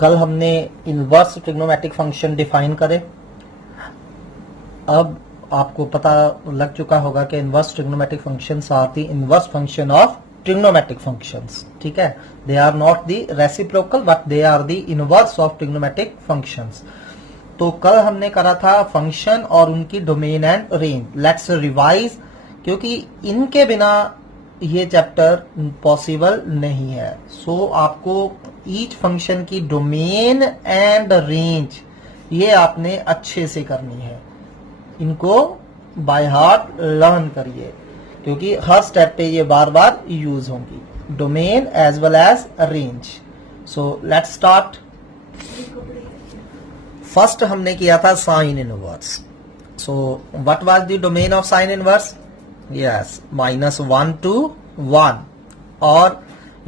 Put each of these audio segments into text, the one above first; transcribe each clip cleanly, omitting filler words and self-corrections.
कल हमने inverse trigonometric function define करे। अब आपको पता लग चुका होगा कि inverse trigonometric functions are the inverse function of trigonometric functions. ठीक है, they are not the reciprocal but they are the inverse of trigonometric functions. तो कल हमने करा था फंक्शन और उनकी domain and range. Let's revise, क्योंकि इनके बिना ये चैप्टर पॉसिबल नहीं है। सो आपको ईच फंक्शन की डोमेन एंड रेंज ये आपने अच्छे से करनी है। इनको बाय हार्ट लर्न करिए, क्योंकि हर स्टेप पे ये बार बार यूज होंगी, domain as well as range. So let's start. First हमने किया था sine inverse. So what was the domain of sine inverse? Yes, -1 to 1, or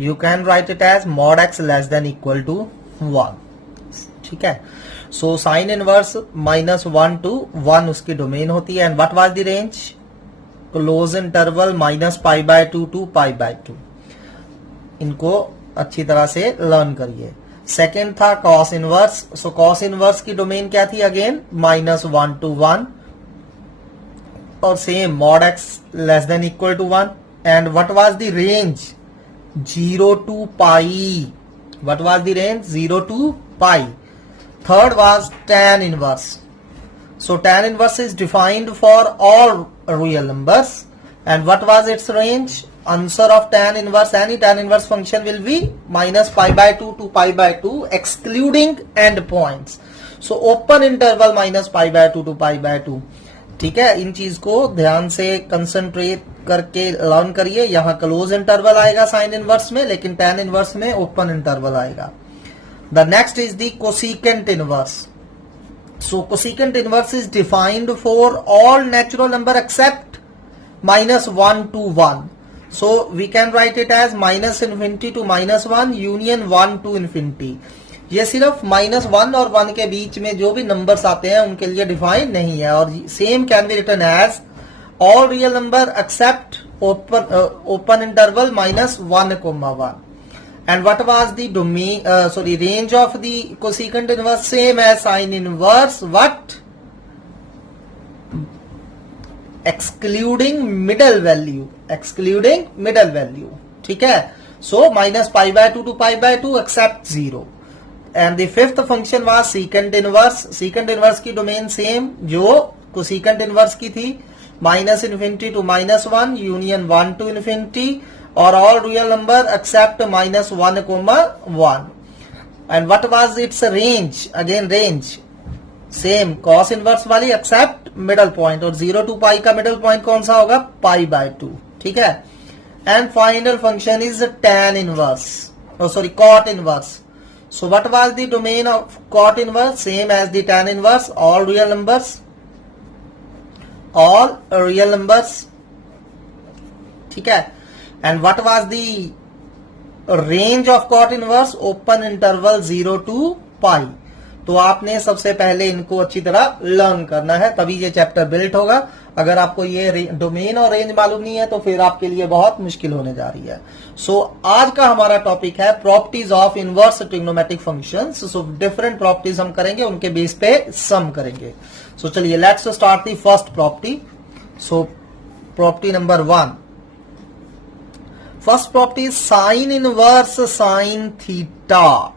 you can write it as mod x less than equal to 1. ठीक है, so sin inverse -1 to 1 उसकी domain होती है। And what was the range? Close interval -π/2 to π/2। इनको अच्छी तरह से learn करिए। सेकेंड था cos इनवर्स। सो cos इनवर्स की डोमेन क्या थी? अगेन -1 to 1, और same mod x less than equal to 1. And what was the range? 0 to pi. What was the range? 0 to pi. Third was tan inverse. So tan inverse is defined for all real numbers. And what was its range? Answer of tan inverse, any tan inverse function will be -π/2 to π/2 excluding end points. So open interval -π/2 to π/2. ठीक है, इन चीज को ध्यान से concentrate करके learn करिए। यहां close interval आएगा साइन इनवर्स में, लेकिन tan इनवर्स में ओपन इंटरवल आएगा। The next is the cosecant inverse. So cosecant inverse is defined for all natural number except -1 to 1. So we can write it as -∞ to -1 union 1 to ∞। ये सिर्फ -1 और 1 के बीच में जो भी नंबर्स आते हैं उनके लिए डिफाइन नहीं है। और same can be written as all real number except open interval -1, and what was the domain range of the cosecant inverse? Same as sine inverse, what? Excluding middle value, excluding middle value. ठीक है, so -π/2 to π/2 except 0. And the fifth function was secant inverse. Secant inverse की domain same जो cosecant inverse की थी, -∞ to -1 union 1 to ∞, और all real number except -1, and what was it's range? Again range same cos inverse वाली accept middle point, और 0 to π का middle point कौन सा होगा? π/2। ठीक है, and final function is tan inverse, cot inverse. So what was the domain of cot inverse? Same as the tan inverse, all real numbers, all real numbers. ठीक है, and what was the range of cot inverse? Open interval 0 to pi. तो आपने सबसे पहले इनको अच्छी तरह learn करना है, तभी ये चैप्टर बिल्ट होगा। अगर आपको ये डोमेन और रेंज मालूम नहीं है तो फिर आपके लिए बहुत मुश्किल होने जा रही है। सो आज का हमारा टॉपिक है properties of inverse trigonometric functions. So different properties हम करेंगे, उनके बेस पे सम करेंगे। सो चलिए let's start the first property. So property number 1, first property sign inverse sine theta.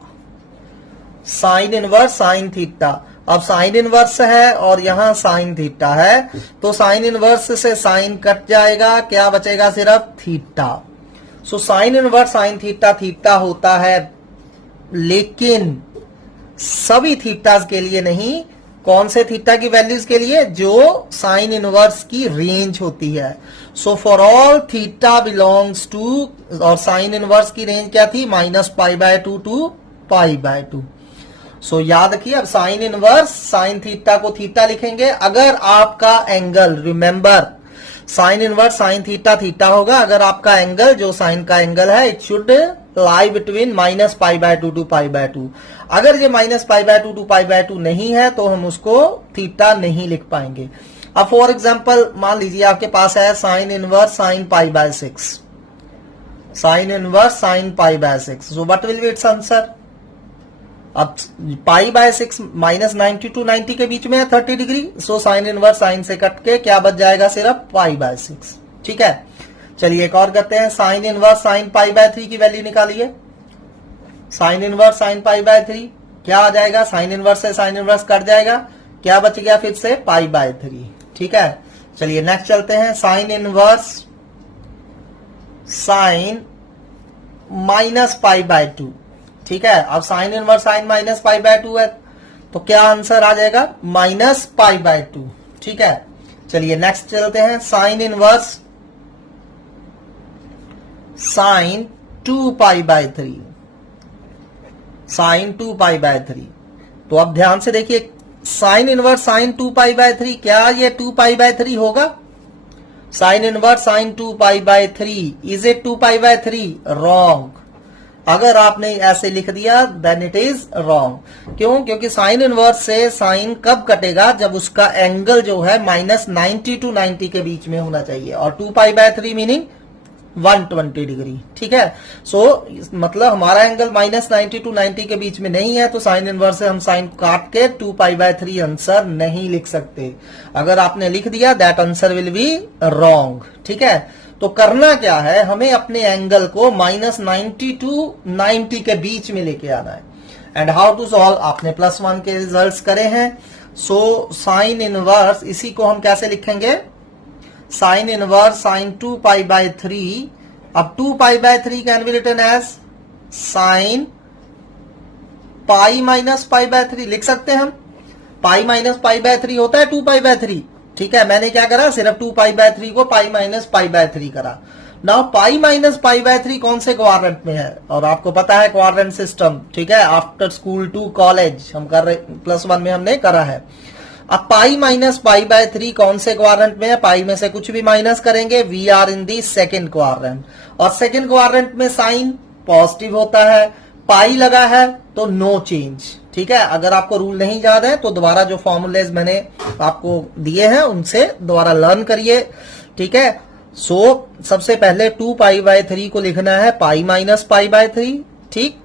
Sign inverse sine theta. अब साइन इनवर्स है और यहां साइन थीटा है, तो साइन इनवर्स से साइन कट जाएगा, क्या बचेगा? सिर्फ theta. So sine inverse sine theta theta होता है, लेकिन सभी थीटास के लिए नहीं। कौन से थीटा की वैल्यूज के लिए? जो साइन इनवर्स की रेंज होती है। So for all theta belongs to, और साइन इनवर्स की रेंज क्या थी? -π/2 to π/2। सो याद रखिए, अब साइन इनवर्स साइन थीटा को थीटा लिखेंगे अगर आपका angle, remember sine inverse sine theta theta होगा अगर आपका एंगल, जो साइन का एंगल है, it should lie between -π/2 to π/2। अगर ये -π/2 to π/2 नहीं है तो हम उसको थीटा नहीं लिख पाएंगे। अब फॉर एग्जाम्पल मान लीजिए आपके पास है sine inverse sine π/6, sine inverse sine π/6। So what will be its answer? अब पाई बाय 6 माइनस 90 टू 90 के बीच में है 30 degree, so sine inverse sign से कट के क्या बच जाएगा, सिर्फ पाई बाय 6। ठीक है, चलिए एक और करते हैं। Sine inverse sine pi by 3 की वैल्यू निकालिए। Sign inverse sine pi by 3 क्या आ जाएगा, साइन इनवर्स से साइन इनवर्स कट जाएगा, क्या बच गया फिर से, पाई बाय 3। ठीक है, चलिए नेक्स्ट चलते हैं। Sine inverse sign minus pi bye 2। ठीक है, अब sine inverse sign minus pi bye 2 है, तो क्या आंसर आ जाएगा, माइनस पाई बाय 2। ठीक है, चलिए नेक्स्ट चलते हैं। Sine inverse sine 2 pi by 3, sine 2 pi by 3। तो अब ध्यान से देखिए, sine inverse sine 2 pi by 3, क्या ये 2 पाई बाय 3 होगा? Sine inverse sine 2 pi by 3, is it 2 pi by 3? Wrong. अगर आपने ऐसे लिख दिया देन इट इज रॉन्ग। क्यों? क्योंकि साइन इनवर्स से साइन कब कटेगा, जब उसका एंगल जो है माइनस 90 टू 90 के बीच में होना चाहिए, और 2 पाई बाय 3 मीनिंग 120 डिग्री। ठीक है, सो मतलब हमारा एंगल माइनस 90 टू 90 के बीच में नहीं है, तो साइन इनवर्स से हम साइन काट के 2 पाई बाय 3 आंसर नहीं लिख सकते। अगर आपने लिख दिया that answer will be wrong. ठीक है, तो करना क्या है, हमें अपने एंगल को माइनस 90 टू 90 के बीच में लेके आना है। एंड हाउ टू सॉल्व, आपने +1 के रिजल्ट्स करे हैं। सो साइन इनवर्स, इसी को हम कैसे लिखेंगे, sine inverse sine 2 pi by 3। अब 2 pi by 3 can be written as sine pi minus pi by 3 लिख सकते हैं हम। पाई माइनस पाई बाय 3 होता है 2 पाई बाय 3। ठीक है, मैंने क्या करा, सिर्फ 2 पाई बाय 3 को पाई माइनस पाई बाय 3 करा। Now pi minus pi by 3 कौन से क्वाड्रेंट में है, और आपको पता है क्वाड्रेंट सिस्टम। ठीक है, आफ्टर स्कूल टू कॉलेज हम कर रहे, +1 में हमने करा है। अब पाई माइनस पाई बाय 3 कौन से क्वाड्रेंट में है, पाई में से कुछ भी माइनस करेंगे, we are in the second quadrant, और सेकेंड क्वाड्रेंट में साइन पॉजिटिव होता है, पाई लगा है तो नो चेंज। ठीक है, अगर आपको रूल नहीं याद है तो दोबारा जो फॉर्मूलेज मैंने आपको दिए हैं उनसे दोबारा लर्न करिए। ठीक है, सो सबसे पहले 2 पाई बाय 3 को लिखना है पाई माइनस पाई बाय 3। ठीक,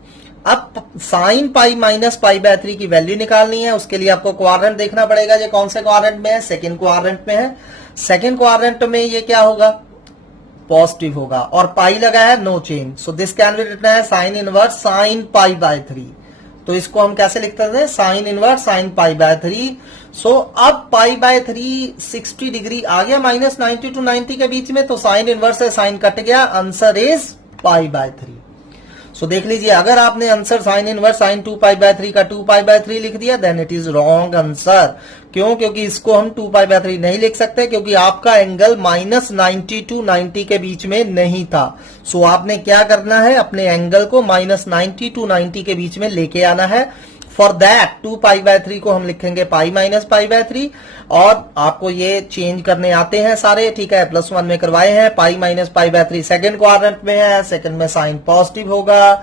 अब sign pi minus pi by 3 की वैल्यू निकालनी है, उसके लिए आपको क्वाड्रेंट देखना पड़ेगा, ये कौन से क्वाड्रेंट में है, सेकेंड क्वाड्रेंट में है। सेकेंड क्वाड्रेंट में ये क्या होगा, पॉजिटिव होगा, और पाई लगा है no change, so this can be written है sine inverse sine pi by 3। तो इसको हम कैसे लिखते हैं, sine inverse sine pi by 3। So अब पाई बाय 3 60 डिग्री आ गया माइनस 90 टू 90 के बीच में, तो साइन इनवर्स से साइन कट गया, answer is pi by 3। So देख लीजिए, अगर आपने answer sine inverse sine 2 pi by 3 का 2 पाई बाय 3 लिख दिया then it is wrong answer. क्यों? क्योंकि इसको हम 2 पाई बाय 3 नहीं लिख सकते, क्योंकि आपका एंगल माइनस 90 टू 90 के बीच में नहीं था। सो आपने क्या करना है, अपने एंगल को माइनस 90 टू 90 के बीच में लेके आना है। फॉर दैट 2 पाई बाय 3 को हम लिखेंगे पाई माइनस पाई बाय 3, और आपको ये चेंज करने आते हैं सारे। ठीक है, +1 में करवाए हैं। पाई minus pi by 3 second quadrant में है, सेकेंड में साइन पॉजिटिव होगा,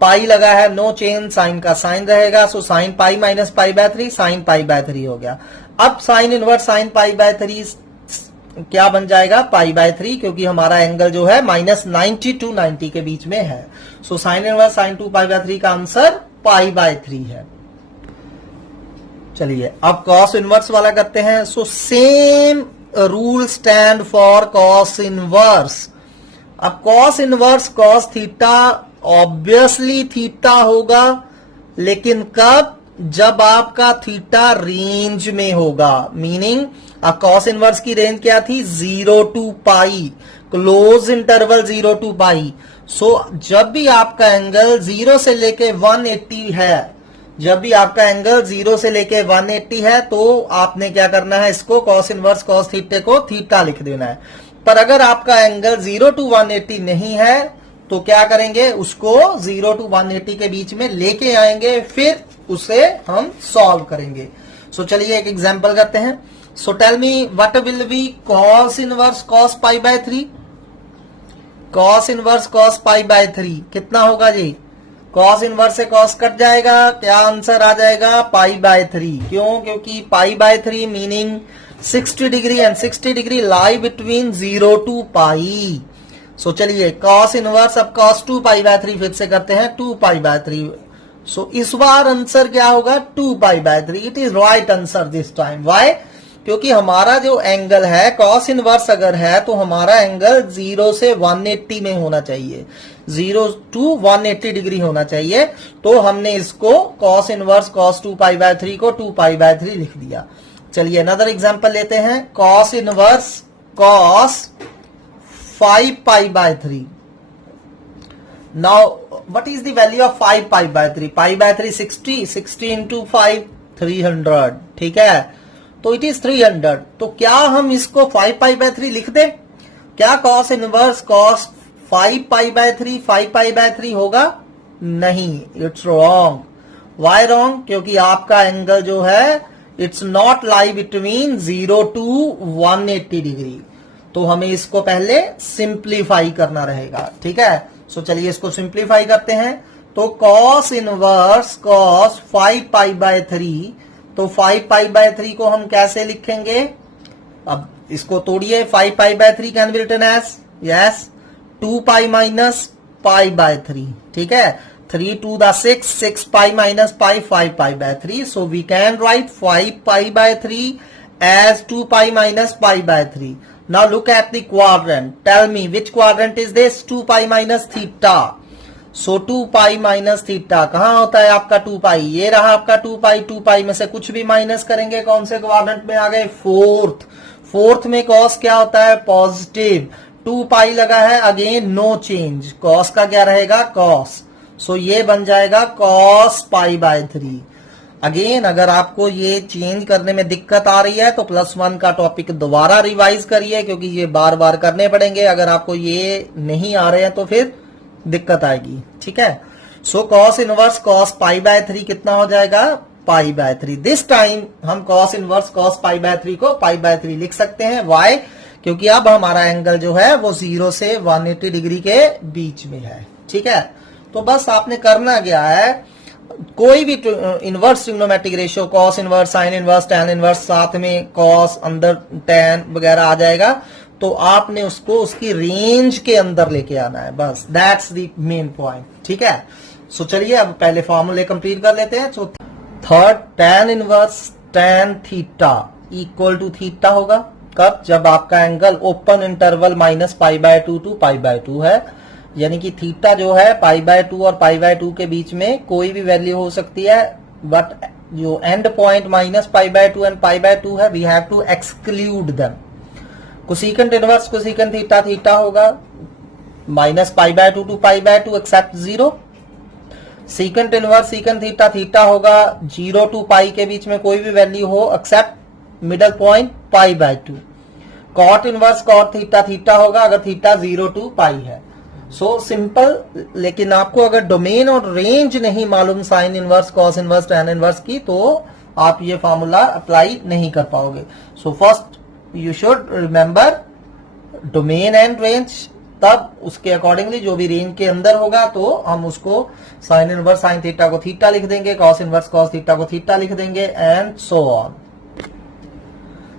पाई लगा है नो चेंज, साइन का साइन रहेगा, so sine pi minus pi by 3 sign pi by 3 हो गया। अब sine inverse sine pi by 3 क्या बन जाएगा, पाई बाय 3, क्योंकि हमारा एंगल जो है माइनस 90 टू 90 के बीच में है। So sine inverse sine 2 pi by 3 का आंसर पाई बाय 3 है। चलिए अब कॉस इनवर्स वाला करते हैं। So same rule stand for cos inverse. अब cos inverse cos theta, obviously theta होगा, लेकिन कब, जब आपका थीटा रेंज में होगा। मीनिंग कॉस इनवर्स की रेंज क्या थी, 0 to pi, close interval 0 to pi. So जब भी आपका एंगल 0 से लेके 180 है, जब भी आपका एंगल 0 से लेके 180 है, तो आपने क्या करना है, इसको कॉस इनवर्स कॉस थीटा को थीटा लिख देना है। पर अगर आपका एंगल 0 टू 180 नहीं है, तो क्या करेंगे, उसको 0 टू 180 के बीच में लेके आएंगे, फिर उसे हम सॉल्व करेंगे। सो चलिए एक एग्जांपल करते हैं। So tell me what will be cos inverse cos pi by 3। Cos inverse cos pi by 3 कितना होगा जी, कॉस इनवर्स से कॉस कट जाएगा, क्या आंसर आ जाएगा, पाई बाय 3। क्यों? क्योंकि pi by 3 meaning 60 degree, and 60 degree lie between 0 to pi. So चलिए कॉस इनवर्स, अब कॉस 2 पाई बाय 3 फिर से करते हैं, 2 पाई बाय 3। सो इस बार आंसर क्या होगा 2 pi by 3. It is right answer this time. Why? क्योंकि हमारा जो एंगल है कॉस इनवर्स अगर है तो हमारा एंगल 0 से 180 में होना चाहिए. 0 to 180 डिग्री होना चाहिए. तो हमने इसको cos inverse cos 2 pi by 3 को 2 पाई बाय 3 लिख दिया. चलिए अनदर एग्जांपल लेते हैं. Cos inverse cos 5 pi by 3. Now what is the value of 5 pi by 3? Pi by 3 60. 60 into 5 300. ठीक है, तो इट इज 300. तो क्या हम इसको 5 पाई बाय 3 लिख दें? क्या cos inverse cos 5 pi by 3 5 pi by 3 होगा? नहीं, इट्स रॉन्ग. Y wrong? क्योंकि आपका एंगल जो है it's not lie between 0 to 180 degree. तो हमें इसको पहले सिंप्लीफाई करना रहेगा. ठीक है, सो चलिए इसको सिंप्लीफाई करते हैं. तो cos inverse cos 5 pi by 3, तो 5 पाई बाय 3 को हम कैसे लिखेंगे? अब इसको तोड़िए. 5 pi by 3 can be written as yes 2 pi minus pi by 3. ठीक है, 3 to the 6, 6 pi minus pi 5 pi by 3. So we can write 5 pi by 3 as 2 pi minus pi by 3. Now look at the quadrant. Tell me which quadrant is this? 2 pi minus theta. So 2 pi minus theta कहां होता है आपका 2 pi? ये रहा आपका 2 pi. 2 pi में से कुछ भी माइनस करेंगे. कौन से क्वाड्रेंट में आ गए? फोर्थ. फोर्थ में cos क्या होता है? पॉजिटिव. 2 pi लगा है, अगेन नो चेंज. cos का क्या रहेगा? cos. सो ये बन जाएगा cos pi by 3. अगेन अगर आपको ये चेंज करने में दिक्कत आ रही है तो +1 का टॉपिक दोबारा रिवाइज करिए, क्योंकि ये बार बार करने पड़ेंगे. अगर आपको ये नहीं आ रहे हैं तो फिर दिक्कत आएगी. ठीक है, so cos inverse cos pi by 3 कितना हो जाएगा? पाई बाय 3. दिस टाइम हम cos inverse cos pi by 3 को पाई बाय 3 लिख सकते हैं. वाई? क्योंकि अब हमारा एंगल जो है वो 0 से 180 डिग्री के बीच में है. ठीक है, तो बस आपने करना क्या है, कोई भी inverse trigonometric ratio cos inverse sine inverse tan inverse, साथ में कॉस अंदर टैन वगैरह आ जाएगा, तो आपने उसको उसकी रेंज के अंदर लेके आना है. बस दैट्स द मेन पॉइंट. ठीक है, सो चलिए अब पहले फॉर्मूले कंप्लीट कर लेते हैं. So third, tan inverse tan theta equal to theta होगा. कब? जब आपका एंगल ओपन इंटरवल -π/2 to π/2 है. यानी कि थीटा जो है π/2 और π/2 के बीच में कोई भी वैल्यू हो सकती है, बट जो एंड पॉइंट -π/2 एंड π/2 है, we have to exclude them. Cosecant inverse cosecant theta theta होगा -π/2 to π/2 except 0. Secant inverse secant theta theta होगा 0 to π के बीच में कोई भी वैल्यू हो except middle point π/2. Cot inverse cot theta theta होगा अगर थीटा 0 to π है. So simple. लेकिन आपको अगर डोमेन और रेंज नहीं मालूम sine inverse cos inverse tan inverse की, तो आप ये फॉर्मूला अप्लाई नहीं कर पाओगे. So first you should remember domain and range, तब उसके अकॉर्डिंगली जो भी रेंज के अंदर होगा तो हम उसको साइन इनवर्स साइन थीटा को थीटा लिख देंगे, कॉस इनवर्स कॉस थीटा को थीटा लिख देंगे, एंड सो ऑन.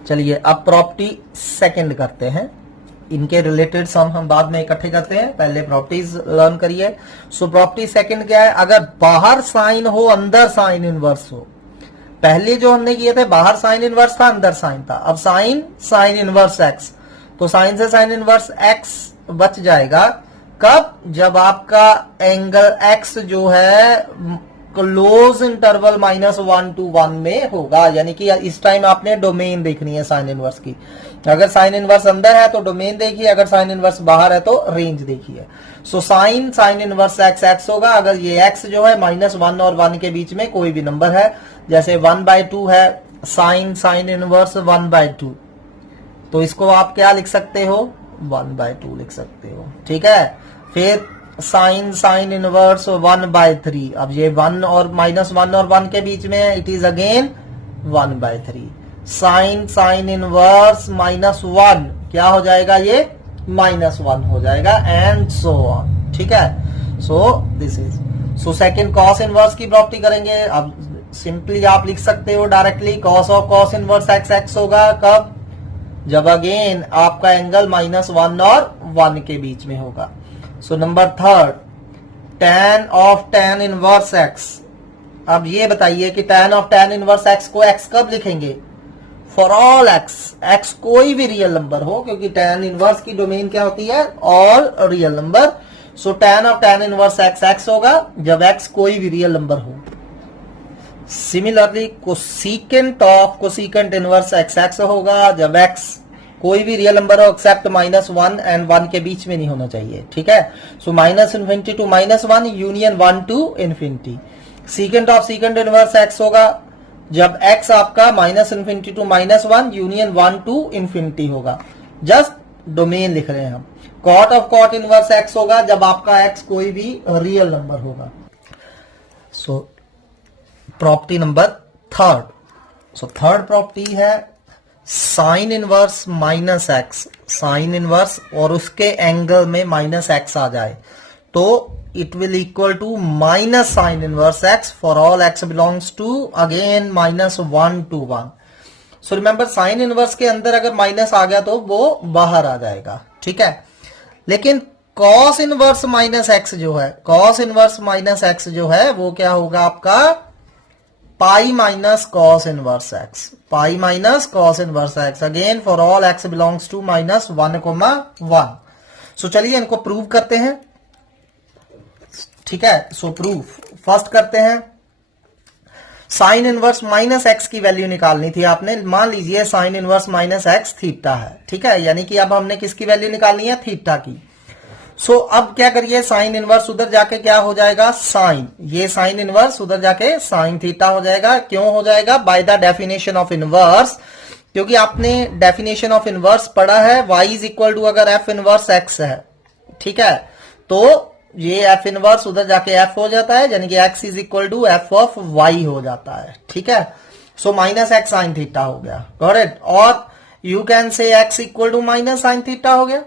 चलिए अब प्रॉपर्टी सेकंड करते हैं. इनके रिलेटेड सम हम बाद में इकट्ठे करते हैं, पहले प्रॉपर्टीज लर्न करिए. सो प्रॉपर्टी सेकंड क्या है? अगर बाहर साइन हो अंदर साइन इनवर्स हो. पहले जो हमने किए थे बाहर साइन इनवर्स था अंदर साइन था. अब साइन साइन इनवर्स एक्स, तो साइन से साइन इनवर्स एक्स बच जाएगा. कब? जब आपका एंगल एक्स जो है क्लोज इंटरवल -1 to 1 में होगा. यानी कि इस टाइम आपने डोमेन देखनी है साइन इनवर्स की. अगर साइन इनवर्स अंदर है तो डोमेन देखिए, अगर साइन इनवर्स बाहर है तो रेंज देखिए. So sine sine inverse x x होगा अगर ये एक्स जो है -1 और 1 के बीच में कोई भी नंबर है. जैसे 1/2 है, साइन साइन इनवर्स 1/2, तो इसको आप क्या लिख सकते हो? 1/2 लिख सकते हो. ठीक है, फिर साइन साइन इनवर्स 1/3. अब ये 1 और -1 और 1 के बीच में है, it is again 1/3. Sine sine inverse -1 क्या हो जाएगा? ये -1 हो जाएगा, एंड सो ऑन. ठीक है, so this is. So second cos inverse की प्रॉपर्टी करेंगे. अब सिंपली आप लिख सकते हो directly cos of cos inverse x x होगा. कब? जब अगेन आपका एंगल -1 और 1 के बीच में होगा. So number third, tan of tan inverse X अब ये बताइए कि tan of tan inverse x को x कब लिखेंगे? फॉर ऑल x कोई भी रियल नंबर हो, क्योंकि tan इनवर्स की डोमेन क्या होती है? All real number. So tan of tan inverse x होगा जब x कोई भी रियल नंबर हो। Similarly cosecant of cosecant inverse x होगा जब x कोई भी रियल नंबर हो एक्सेप्ट -1 एंड 1 के बीच में नहीं होना चाहिए, ठीक है। So -∞ to -1 union 1 to infinity. Secant of secant inverse x होगा जब x आपका -∞ टू -1 यूनियन 1 टू इन्फिनिटी होगा। जस्ट डोमेन लिख रहे हैं हम। Cot of cot inverse x होगा जब आपका x कोई भी रियल नंबर होगा। So property number third. So third property है sine inverse -x, sine inverse और उसके एंगल में -x आ जाए तो it will equal to minus sin inverse x for all x belongs to again -1 to 1. So remember sin inverse के अंदर अगर minus आ गया तो वो बाहर आ जाएगा, ठीक है। लेकिन cos इनवर्स -x जो है, cos इनवर्स -x जो है वो क्या होगा आपका? Pi minus cos inverse x, pi minus cos inverse x again for all x belongs to -1, सो चलिए इनको प्रूव करते हैं, ठीक है। सो प्रूफ फर्स्ट करते हैं। साइन इनवर्स -x की वैल्यू निकालनी थी आपने। मान लीजिए साइन इनवर्स -x थीटा है, ठीक है, यानी कि अब हमने किसकी वैल्यू निकालनी है? थीटा की। सो अब क्या करिए, साइन इनवर्स उधर जाके क्या हो जाएगा? साइन, ये साइन इनवर्स उधर जाके साइन थीटा हो जाएगा। क्यों हो जाएगा? By the definition of inverse, क्योंकि आपने डेफिनेशन ऑफ इनवर्स पढ़ा है y इज इक्वल टू अगर f इनवर्स x है, ठीक है, तो ये f इनवर्स उधर जाके f हो जाता है, यानी कि x is equal to f of y हो जाता है, ठीक है। सो -x साइन थीटा हो गया, करेक्ट। और you can say x equal to minus sine theta हो गया।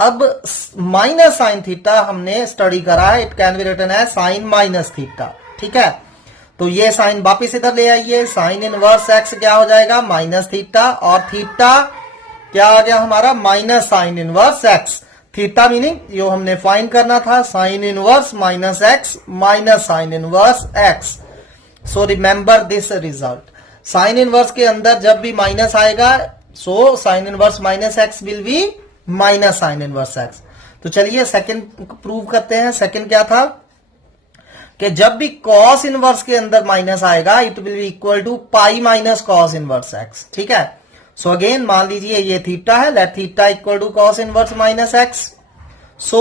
अब माइनस साइन थीटा हमने स्टडी करा है, it can be written as sine minus theta, ठीक है। तो ये साइन वापिस इधर ले आइए, साइन इनवर्स x क्या हो जाएगा? माइनस थीटा, और थीटा क्या आ गया हमारा? Minus sine inverse x। Theta meaning जो हमने फाइंड करना था sine inverse -x minus sine inverse x। So remember this result, sine inverse के अंदर जब भी माइनस आएगा so sine inverse -x will be minus sine inverse x। तो चलिए सेकंड प्रूव करते हैं। सेकंड क्या था कि जब भी cos इनवर्स के अंदर माइनस आएगा it will be equal to pi minus cos inverse x, ठीक है। सो अगेन मान लीजिए ये थीटा है, let theta equal to cos inverse -x। सो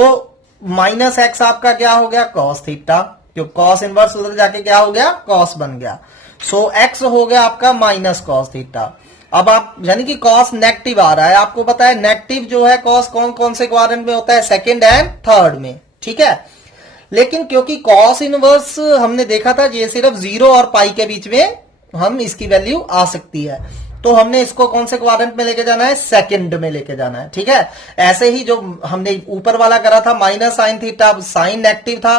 -x आपका क्या हो गया? cos थीटा, क्योंकि cos इनवर्स उधर जाके क्या हो गया? cos बन गया। सो x हो गया आपका माइनस cos थीटा। अब आप यानी कि cos नेगेटिव आ रहा है, आपको पता है नेगेटिव जो है cos कौन कौन से क्वाड्रेंट में होता है? सेकंड एंड थर्ड में, ठीक है। लेकिन क्योंकि cos इनवर्स हमने देखा था ये सिर्फ 0 और पाई के बीच में हम इसकी वैल्यू आ सकती है, तो हमने इसको कौन से क्वाड्रेंट में लेके जाना है? सेकंड में लेके जाना है, ठीक है। ऐसे ही जो हमने ऊपर वाला करा था minus sine theta, sine negative था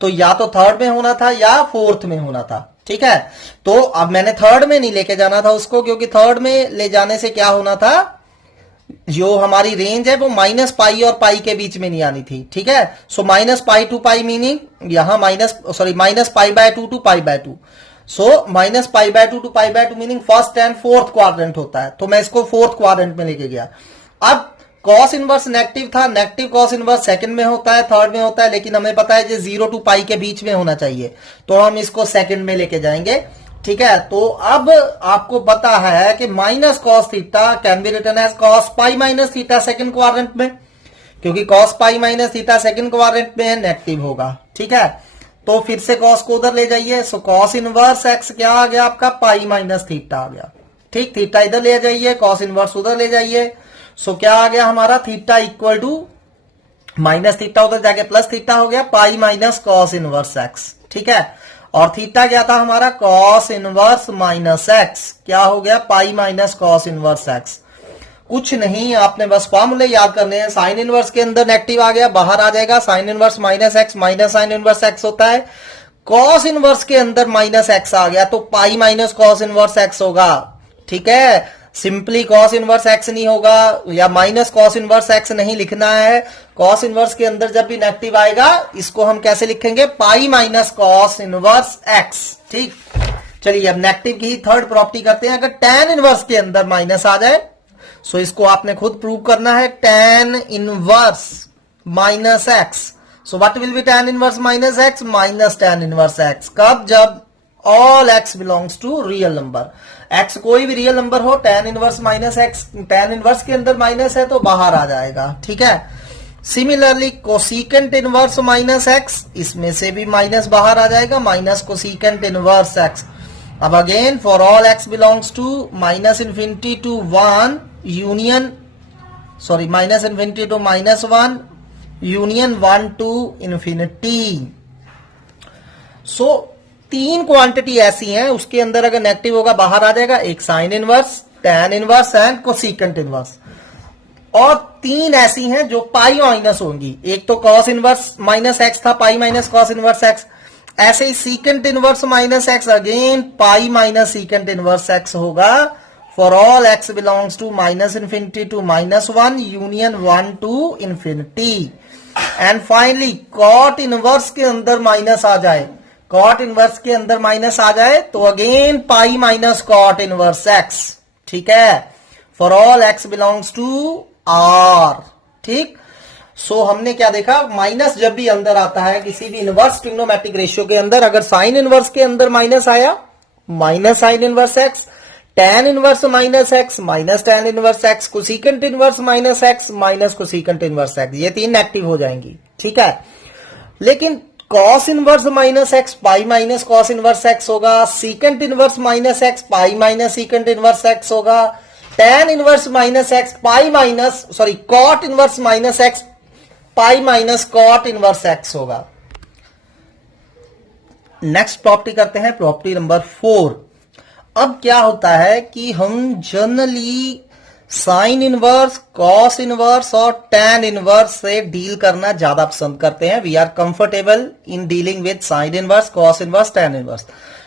तो या तो थर्ड में होना था या फोर्थ में होना था, ठीक है। तो अब मैंने थर्ड में नहीं लेके जाना था उसको, क्योंकि थर्ड में ले जाने से क्या होना था? जो हमारी रेंज है वो -पाई और पाई के बीच में नहीं आनी थी, ठीक है। सो -पाई टू पाई मीनिंग यहां -पाई/2 टू पाई/2। सो -पाई/2 to pi by two meaning first and fourth quadrant होता है, तो मैं इसको फोर्थ क्वाड्रेंट में लेके गया। अब cos इनवर्स नेगेटिव था, नेगेटिव cos इनवर्स सेकंड में होता है, थर्ड में होता है, लेकिन हमें पता है ये 0 टू पाई के बीच में होना चाहिए, तो हम इसको सेकंड में लेके जाएंगे, ठीक है। तो अब आपको पता है कि -cos theta can be written as cos pi minus theta second quadrant में, क्योंकि cos pi minus theta second quadrant में है, नेगेटिव होगा, ठीक है। तो फिर से cos को उधर ले जाइए, सो cos इनवर्स x क्या आ गया आपका? पाई माइनस थीटा आ गया, ठीक। थीटा इधर ले जाइए, cos इनवर्स उधर ले जाइए, सो क्या आ गया हमारा? Theta equal to minus theta उधर जाके प्लस थीटा हो गया, pi minus cos inverse x, ठीक है। और थीटा क्या था हमारा? cos इनवर्स -x क्या हो गया? Pi minus cos inverse x। कुछ नहीं, आपने बस फॉर्मूले याद करने हैं। साइन इनवर्स के अंदर नेगेटिव आ गया, बाहर आ जाएगा, sign inverse -x minus sine inverse x होता है। cos इनवर्स के अंदर -x आ गया तो पाई माइनस cos इनवर्स x होगा, ठीक है। सिंपली कॉस इनवर्स एक्स नहीं होगा या माइनस कॉस इनवर्स एक्स नहीं लिखना है। कॉस इनवर्स के अंदर जब भी नेगेटिव आएगा इसको हम कैसे लिखेंगे, पाई माइनस कॉस इनवर्स एक्स। ठीक, चलिए अब नेगेटिव की थर्ड प्रॉपर्टी करते हैं। अगर tan इनवर्स के अंदर माइनस आ जाए सो इसको आपने खुद प्रूव करना है, tan inverse minus x. So what will be tan inverse minus x, minus tan inverse x. कब, जब all x belongs to real number. x कोई भी रियल नंबर हो, tan inverse minus x, tan inverse के अंदर minus है तो बाहर आ जाएगा। ठीक है, similarly cosecant inverse minus X, इसमें से भी माइनस बाहर आ जाएगा, माइनस कोसिकेंट इनवर्स एक्स। अब again for all x belongs to minus infinity to 1 union, sorry minus infinity to minus 1 union 1 to infinity. So तीन क्वांटिटी ऐसी हैं उसके अंदर अगर नेगेटिव होगा बाहर आ जाएगा, एक sine inverse, tan inverse and cosecant inverse. और तीन ऐसी हैं जो पाई माइनस होंगी, एक तो कॉस इनवर्स माइनस एक्स था, pi minus cos inverse X. ऐसे ही secant inverse minus X, again pi minus secant inverse X होगा for all x belongs to minus infinity to minus 1 union 1 to infinity. And finally cot inverse के अंदर minus आ जाए, cot inverse के अंदर minus आ जाए तो again pi minus cot inverse x. ठीक है, for all x belongs to r। ठीक, सो हमने क्या देखा, माइनस जब भी अंदर आता है किसी भी इनवर्स ट्रिग्नोमेट्रिक रेशियो के अंदर, अगर साइन इनवर्स के अंदर माइनस आया, minus sine inverse X, tan inverse minus x, minus tan inverse X, cosecant inverse minus x, minus cosecant inverse X, ये तीन नेगेटिव हो जाएंगी। ठीक है, लेकिन cos inverse minus X pi minus cos inverse X होगा, secant inverse minus X pi minus secant inverse X होगा, tan inverse minus X pi minus sorry cot inverse minus X pi minus cot inverse X होगा। Next property करते हैं, property number 4। अब क्या होता है कि हम generally sine inverse, cos inverse और tan इनवर्स से डील करना ज्यादा पसंद करते हैं। We are comfortable in dealing with sine inverse, cos inverse, tan inverse.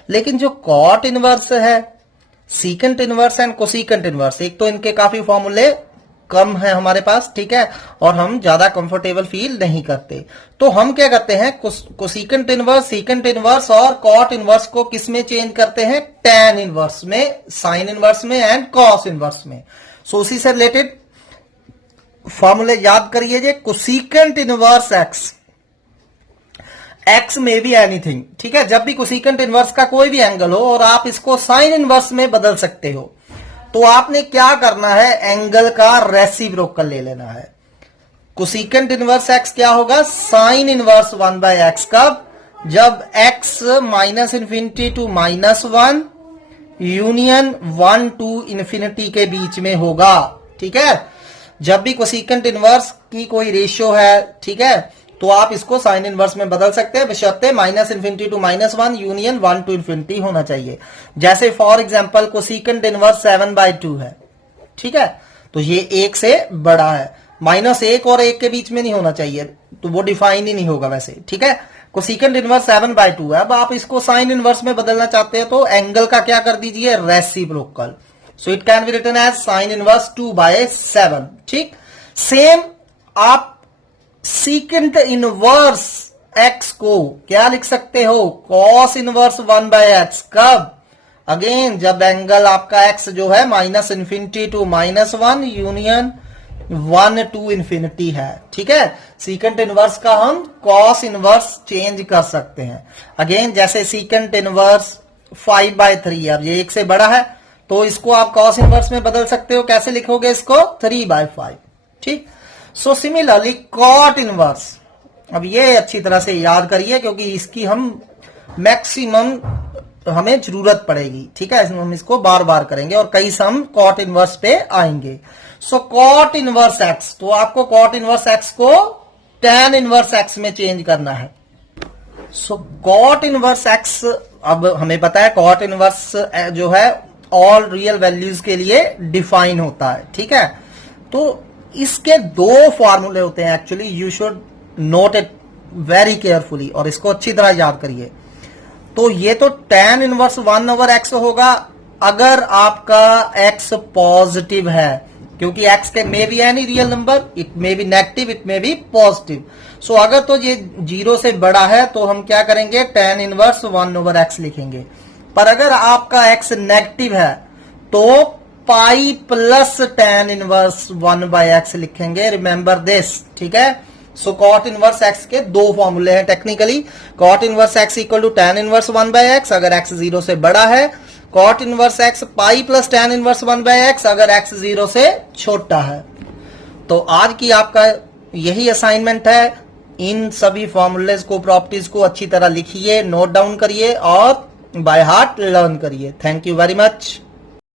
लेकिन जो कॉट इनवर्स है, secant inverse and cosecant inverse, एक तो इनके काफी फॉर्मूले कम है हमारे पास, ठीक है, और हम ज्यादा कंफर्टेबल फील नहीं करते। तो हम क्या करते हैं, कोसिकेंट इनवर्स, सीकेंट इनवर्स और कॉट इनवर्स को किस में चेंज करते हैं, tan इनवर्स में, साइन इनवर्स में एंड कॉस इनवर्स में। सो उसी से रिलेटेड फॉर्मूले याद करिए, जे कोसिकेंट इनवर्स एक्स, एक्स में भी एनीथिंग। ठीक है, जब भी कोसिकेंट इनवर्स का कोई भी एंगल हो और आप इसको साइन इनवर्स में बदल सकते हो, तो आपने क्या करना है, एंगल का रेसिप्रोकल ले लेना है। कोसिकेंट इनवर्स एक्स क्या होगा, साइन इनवर्स 1/x। कब, जब x minus infinity to minus 1 union 1 to infinity के बीच में होगा। ठीक है, जब भी कोसिकेंट इनवर्स की कोई रेशियो है, ठीक है, तो आप इसको साइन इनवर्स में बदल सकते हैं, बशर्ते minus infinity to minus 1 union 1 to infinity होना चाहिए। जैसे फॉर एग्जांपल कोसिकेंट इनवर्स 7/2 है। ठीक है, तो ये 1 से बड़ा है, -1 और 1 के बीच में नहीं होना चाहिए, तो वो डिफाइन ही नहीं होगा वैसे। ठीक है, कोसिकेंट इनवर्स 7/2 है। अब आप इसको साइन इनवर्स में बदलना चाहते हैं तो एंगल का क्या कर दीजिए, reciprocal. So it can be written as sine inverse 2/7। ठीक, सेम आप सीकेंट इनवर्स एक्स को क्या लिख सकते हो, कॉस इनवर्स 1/x। कब, अगेन जब एंगल आपका x जो है minus infinity to minus 1 union 1 to infinity है। ठीक है, सीकेंट इनवर्स का हम कॉस इनवर्स चेंज कर सकते हैं। अगेन जैसे सीकेंट इनवर्स 5/3, अब ये 1 से बड़ा है तो इसको आप कॉस इनवर्स में बदल सकते हो। कैसे लिखोगे इसको, 3/5। ठीक, सो सिमिलरली कॉट इनवर्स, अब ये अच्छी तरह से याद करिए क्योंकि इसकी हम मैक्सिमम हमें जरूरत पड़ेगी। ठीक है, हम इसको बार बार करेंगे और कई सम कॉट इनवर्स पे आएंगे। सो कॉट इनवर्स एक्स, तो आपको कॉट इनवर्स एक्स को tan इनवर्स एक्स में चेंज करना है। सो कॉट इनवर्स एक्स, अब हमें पता है कॉट इनवर्स जो है ऑल रियल वैल्यूज के लिए डिफाइन होता है। ठीक है, तो इसके दो फॉर्मूले होते हैं actually, you should note it very carefully और इसको अच्छी तरह याद करिए। तो ये तो tan इनवर्स 1/x होगा, अगर आपका x पॉजिटिव है, क्योंकि x के may be any real number, it may be negative, it may be positive. So अगर तो ये 0 से बड़ा है तो हम क्या करेंगे, tan इनवर्स 1/x लिखेंगे। पर अगर आपका x नेगेटिव है तो पाई प्लस tan इनवर्स 1/x लिखेंगे। रिमेंबर दिस, ठीक है। सो cot इनवर्स x के दो फॉर्मूले हैं technically. cot inverse x equal to tan inverse 1/x अगर x 0 से बड़ा है, cot inverse x pi plus tan inverse 1/x अगर x 0 से छोटा है। तो आज की आपका यही असाइनमेंट है। इन सभी फॉर्मूलेज को, प्रॉपर्टीज को अच्छी तरह लिखिए, नोट डाउन करिए और बाय हार्ट लर्न करिए। Thank you very much.